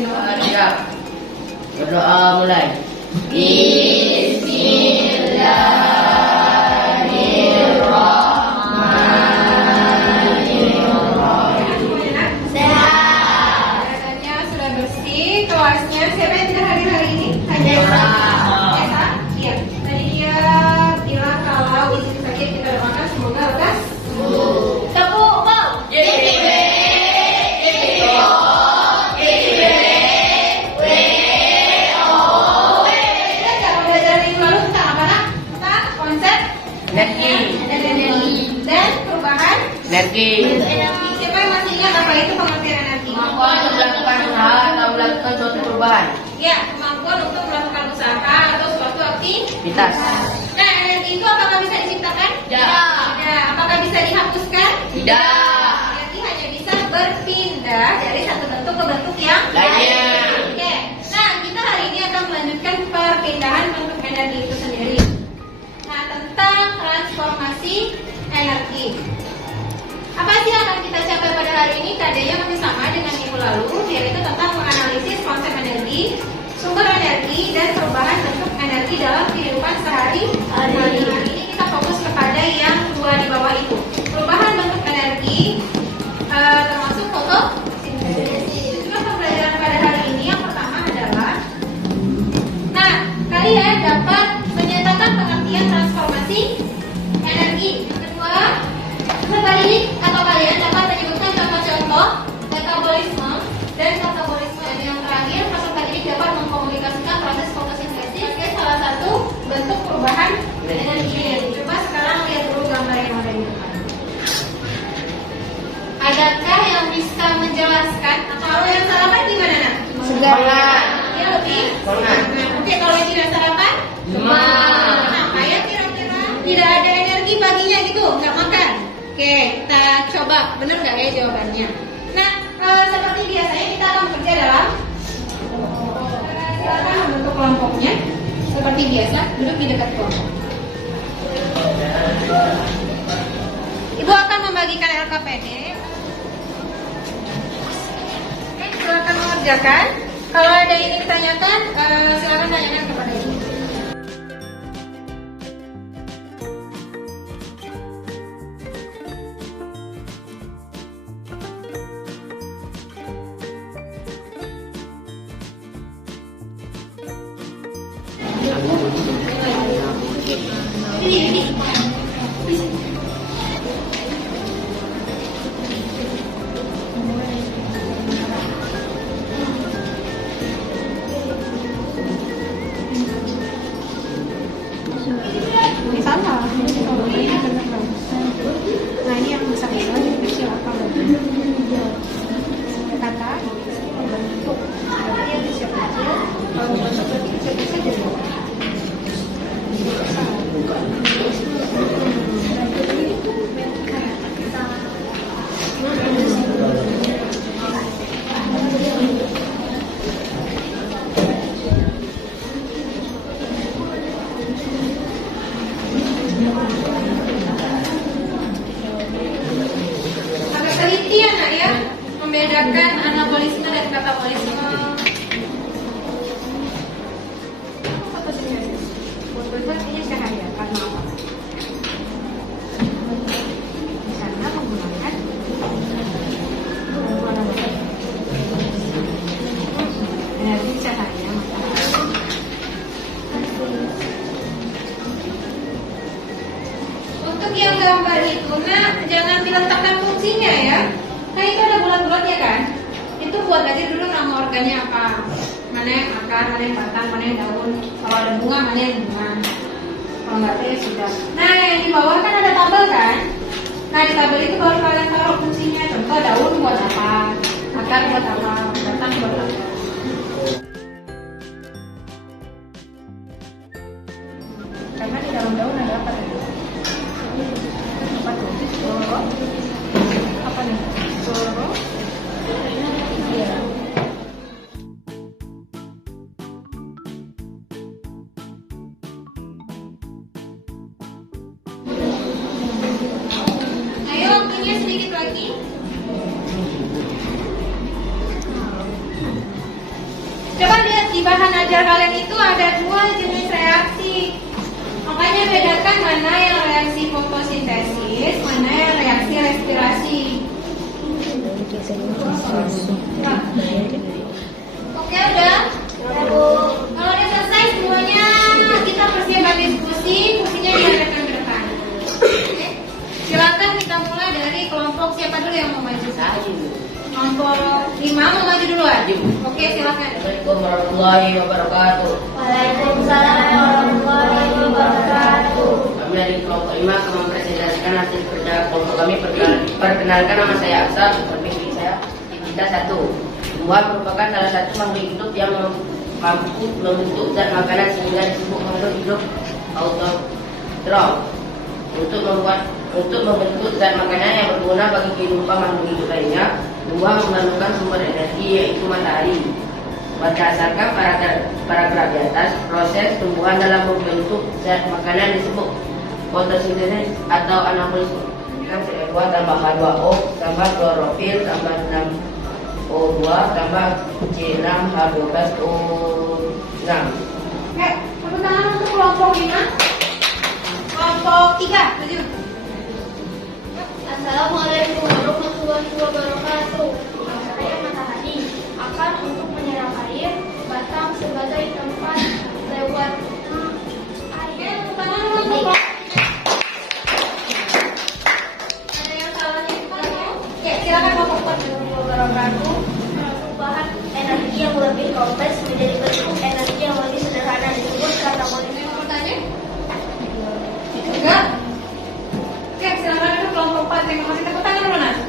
Siap. Berdoa mulai. Badannya sudah bersih, kelasnya siapa yang tidak hadir hari ini? Hanya Esa. Iya. Tadi dia bilang kalau izin saja kita doakan semoga lekas sembuh. Tepuk mau. Energi. Dan perubahan Energi. Siapa yang masih ingat apa itu pengertian energi? Kemampuan untuk melakukan usaha atau melakukan suatu perubahan. Ya, kemampuan untuk melakukan usaha atau suatu aktivitas. Aktivitas. Nah, energi itu apakah bisa diciptakan? Tidak. Tidak. Apakah bisa dihapuskan? Tidak. Energi hanya bisa berpindah dari satu bentuk ke bentuk yang Lainnya. Oke. Nah, kita hari ini akan melanjutkan perpindahan bentuk energi itu sendiri. Nah, tentang transformasi energi. Apa sih yang akan kita capai pada hari ini? Tadinya masih sama dengan minggu lalu, yaitu tentang menganalisis konsep energi, sumber energi, dan perubahan bentuk energi dalam kehidupan sehari-hari. Hari ini kita fokus kepada yang dua di bawah itu. Perubahan bentuk energi, termasuk fotosintesis. Juga pembelajaran pada hari ini yang pertama adalah, nah, kalian dapat menyatakan pengertian transformasi energi. Yang kedua, berbalik atau kalian dapat menyebutkan contoh-contoh metabolisme dan katabolisme. Dan yang terakhir, peserta didik dapat mengkomunikasikan proses fotosintesis sebagai salah satu bentuk perubahan energi. Coba sekarang lihat dulu gambar yang ada di depan. Adakah yang bisa menjelaskan? Kalau yang sarapan gimana, nak? Semangat. Ya, lebih Semangat. Oke, kalau yang tidak sarapan? Demam. Kenapa ya kira-kira? Tidak ada energi paginya gitu, nggak makan. Oke, kita coba, bener nggak ya jawabannya? Nah, seperti biasanya kita akan bekerja dalam silakan membentuk kelompoknya. Seperti biasa, duduk di dekat kelompok. Ibu akan membagikan LKPD. Oke, silakan mengerjakan. Kalau ada yang ingin ditanyakan, silakan tanyakan kepada ibu. Ini sama. Nah, ini yang besar itu ini kecil apa lagi? Kata bentuk. Berarti yang kecil-kecil. Kalau bentuk berarti kecil-kecil jadi apa? Agak teliti ya, nak ya, membedakan anabolisme dan katabolisme. Fotosintesis. Fotosintesis cahaya karena apa? Karena menggunakan energi cahaya matahari. Untuk yang gambar itu, nah jangan diletakkan fungsinya ya. Kan itu ada bulat-bulatnya kan? Itu buat aja dulu nama organnya apa. Mana yang akar, mana yang batang, mana yang daun. Kalau ada bunga, mana yang bunga. Kalau nggak ada ya sudah. Nah yang di bawah kan ada tabel kan? Nah di tabel itu baru kalian taruh fungsinya. Contoh daun buat apa, akar buat apa, batang buat apa. Karena di dalam daun ada apa tadi? Apa tuh? Loro. Apa nih? Loro. Iya. Ayo waktunya sedikit lagi. di bahan ajar kalian itu ada 2 jenis reaksi. Makanya bedakan mana yang reaksi fotosintesis, mana yang reaksi respirasi. Oke, udah? Kalau udah selesai semuanya, kita persiapkan diskusi. Kursinya diarahkan ke depan. Oke? Silakan kita mulai dari kelompok siapa dulu yang mau maju? Kelompok 5 mau maju duluan. Oke, silakan. Assalamualaikum warahmatullahi wabarakatuh. Waalaikumsalam warahmatullahi wabarakatuh. Kami dari kelompok 5 akan mempresentasikan hasil kerja kelompok kami. Perkenalkan, nama saya Aksa, bimbing saya. Kita 1. Tumbuhan merupakan salah satu makhluk hidup yang mampu membentuk zat makanan sehingga disebut makhluk hidup autotrof. Untuk membentuk zat makanan yang berguna bagi kehidupan makhluk hidup lainnya, tumbuhan memerlukan sumber energi yaitu matahari. Berdasarkan paragraf di atas, proses tumbuhan dalam membentuk zat makanan disebut fotosintesis atau anabolisme. CO2 tambah H2O tambah klorofil tambah 6O2 tambah C6H12O6. Oke, tepuk tangan untuk kelompok 5. Kelompok 3, maju. Assalamualaikum warahmatullahi wabarakatuh. Saya matahari akan untuk menyerap air, batang sebagai tempat lewat Oke, air. tepuk tangan untuk kelompok 3. Ada yang salah nih? Oke, silakan kelompok 4. Wabarakatuh. Perubahan energi yang lebih kompleks menjadi bentuk energi yang lebih sederhana disebut katabolisme. Mau bertanya? Enggak? Oke, silakan untuk kelompok 4 yang masih tepuk tangan dulu, Nas.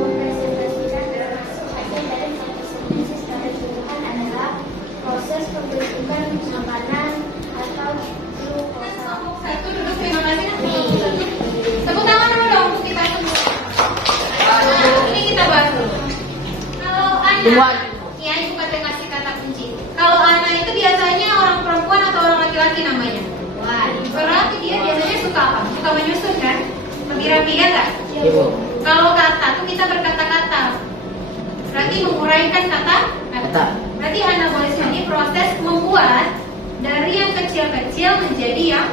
Mempresentasikan termasuk hasil dari fotosintesis pada tumbuhan adalah proses pembentukan makanan atau glukosa. Kelompok 1 duduk, terima kasih. Tepuk tangan dulu dong untuk kita semua. Ini kita bahas dulu. Kalau Tumbuhan. anak, ya juga kasih kata kunci. Kalau anak itu biasanya orang perempuan atau orang laki-laki namanya? Berarti dia biasanya suka apa? Suka menyusun kan? Lebih rapi ya nggak? Ibu. Kalau kata tuh kita berkata-kata. Berarti menguraikan kata. Berarti anabolisme ini proses membuat dari yang kecil-kecil menjadi yang.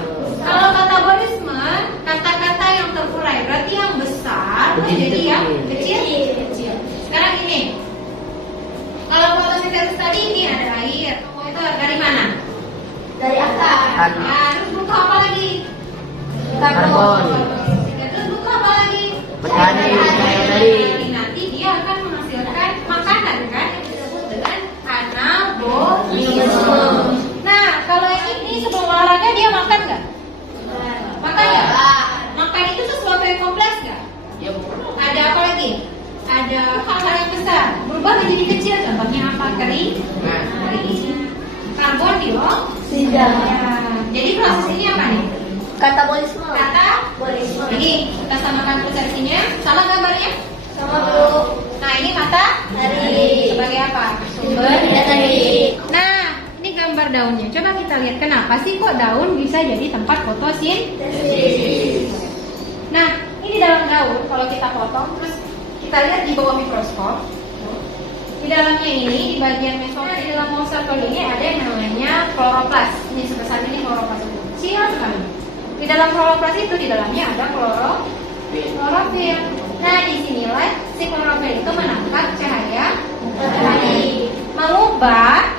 Kalau katabolisme, kata-kata yang terurai. Berarti yang besar menjadi yang kecil. Sekarang ini, kalau fotosintesis tadi ini ada air. Itu dari mana? Dari akar. Nah, terus butuh apa lagi? Karbon. Terus butuh apa lagi? Matahari. Nanti dia akan menghasilkan makanan kan yang disebut dengan anabolisme. Nah, kalau yang ini sebelum olahraga dia makan nggak? Makan nggak? Makan itu sesuatu yang kompleks nggak? Ya, Bu. Ada apa lagi? Ada hal-hal yang besar berubah menjadi kecil. Contohnya apa? Kering. Nah, Karbon dioksida. Jadi proses ini apa nih? Katabolisme. Katabolisme. Ini kita samakan prosesinya. Sama gambarnya? Sama Bu. Nah, ini matahari. Sebagai apa? Sumber energi. Nah, ini gambar daunnya. Coba kita lihat kenapa sih kok daun bisa jadi tempat fotosintesis. Nah, ini dalam daun kalau kita potong terus kita lihat di bawah mikroskop. Di dalamnya ini, di bagian mesofil, di dalam mosaikol ini ada yang namanya kloroplas. Ini sebesar ini kloroplas itu kecil sekali. Di dalam kloroplas itu, di dalamnya ada klorofil. Nah, disinilah si klorofil itu menangkap cahaya matahari, mengubah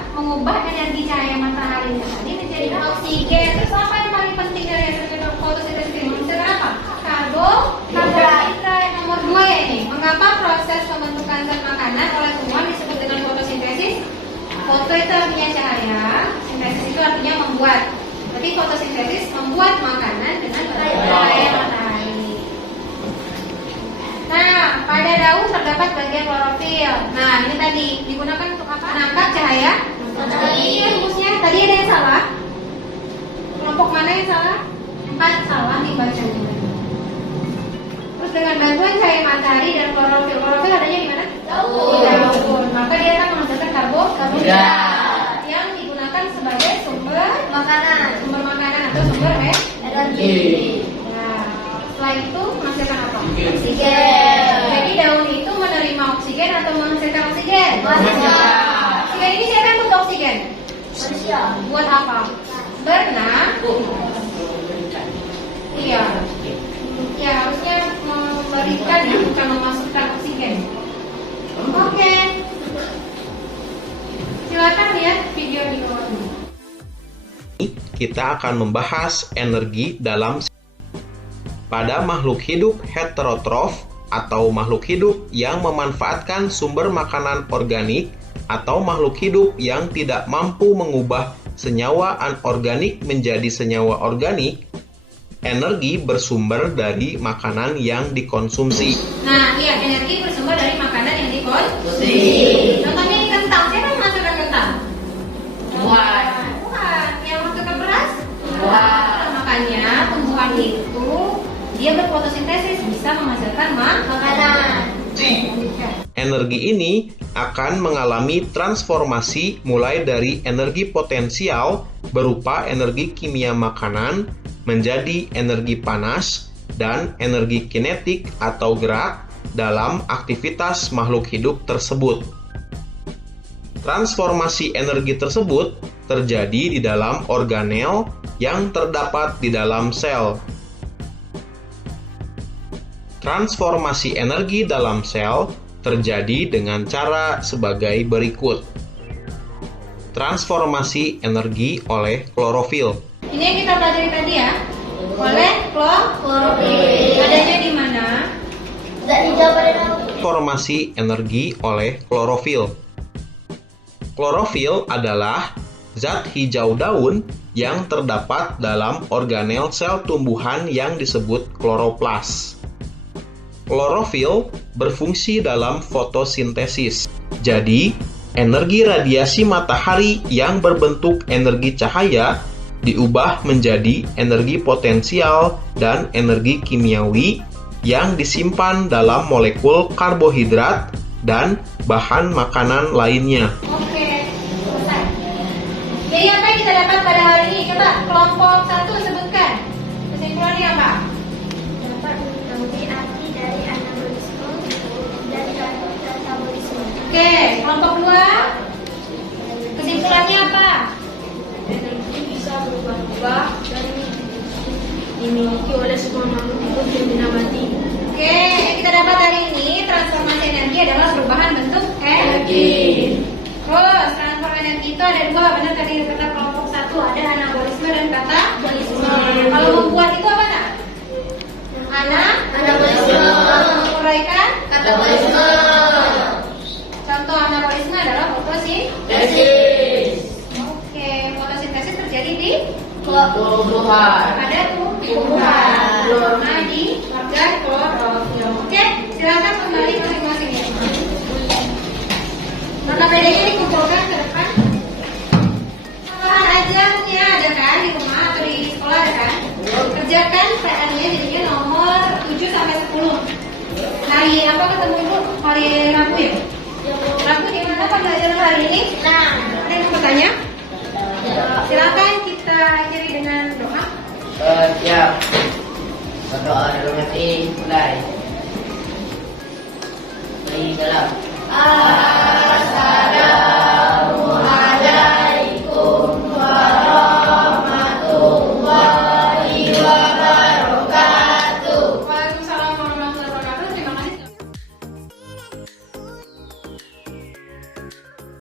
energi cahaya matahari tadi menjadi oksigen. Terus apa yang paling penting dari hasil fotosintesis ini? Menghasilkan apa? Karbohidrat. Nomor 2 ya ini. Mengapa proses pembentukan zat makanan oleh tumbuhan disebut dengan fotosintesis? Foto itu artinya cahaya, sintesis itu artinya membuat. Berarti fotosintesis membuat makanan dengan cahaya matahari. Nah, pada daun terdapat bagian klorofil. Nah, ini tadi digunakan untuk apa? Menangkap cahaya matahari. Ini rumusnya. Tadi ada yang salah? Kelompok mana yang salah? 4 salah nih bacanya. Terus dengan bantuan cahaya matahari dan klorofil adanya di mana? Di daun. Maka dia akan menghasilkan karbohidrat yang digunakan sebagai sumber makanan atau sumber energi. Nah, setelah itu menghasilkan apa? Oksigen. Jadi daun itu menerima oksigen atau menghasilkan oksigen? Menghasilkan. Ya. Buat apa? Iya. Ya, harusnya memberikan ya, bukan memasukkan oksigen. Oke. Silakan lihat video di bawah ini. Kita akan membahas energi dalam pada makhluk hidup heterotrof atau makhluk hidup yang memanfaatkan sumber makanan organik atau makhluk hidup yang tidak mampu mengubah senyawa anorganik menjadi senyawa organik. Energi bersumber dari makanan yang dikonsumsi. Nah, iya, energi bersumber dari makanan yang dikonsumsi. Contohnya di kentang, siapa yang masukkan kentang? Tumbuhan. Tumbuhan. Yang masukkan beras? Tumbuhan. Makanya tumbuhan itu dia berfotosintesis, bisa menghasilkan makanan. Energi ini akan mengalami transformasi mulai dari energi potensial berupa energi kimia makanan menjadi energi panas dan energi kinetik atau gerak dalam aktivitas makhluk hidup tersebut. Transformasi energi tersebut terjadi di dalam organel yang terdapat di dalam sel. Transformasi energi dalam sel terjadi dengan cara sebagai berikut. Transformasi energi oleh klorofil. Ini yang kita pelajari tadi ya. Oleh klorofil. Adanya di mana? Nggak dijawab pada laut. Transformasi energi oleh klorofil. Klorofil adalah zat hijau daun yang terdapat dalam organel sel tumbuhan yang disebut kloroplas. Klorofil berfungsi dalam fotosintesis. Jadi, energi radiasi matahari yang berbentuk energi cahaya diubah menjadi energi potensial dan energi kimiawi yang disimpan dalam molekul karbohidrat dan bahan makanan lainnya. Oke, selesai. Jadi apa yang kita dapat pada hari ini? Coba kelompok 1 sebutkan. Kesimpulannya apa? Dapat mengetahui arti dari anabolisme dan katabolisme. Oke, kelompok 2. Kesimpulannya apa? Energi bisa berubah-ubah dan dimiliki oleh semua makhluk hidup yang dinamati. Oke, yang kita dapat hari ini transformasi energi adalah perubahan bentuk energi. Terus transformasi energi itu ada dua, benar tadi kata kelompok 1 ada anabolisme dan katabolisme. Kalau membuat itu apa nak? Anabolisme. Menguraikan Katabolisme. Contoh anabolisme adalah fotosintesis. Oke, fotosintesis terjadi di Tumbuhan. ada tumbuhan. Nah, di organ klorofil. Oke, silakan kembali masing-masing ya. Nota bedanya dikumpulkan ke depan. Sama aja ya, ada kan di rumah atau di sekolah ada kan? Kerjakan PR-nya jadinya nomor 7 sampai 10. Hari apa ketemu Ibu? Hari Rabu ya? Rabu di mana pembelajaran hari ini? Nah, Ada yang mau bertanya? Silakan kita akhiri dengan doa. Siap. Berdoa dulu nanti mulai. Baik, dalam.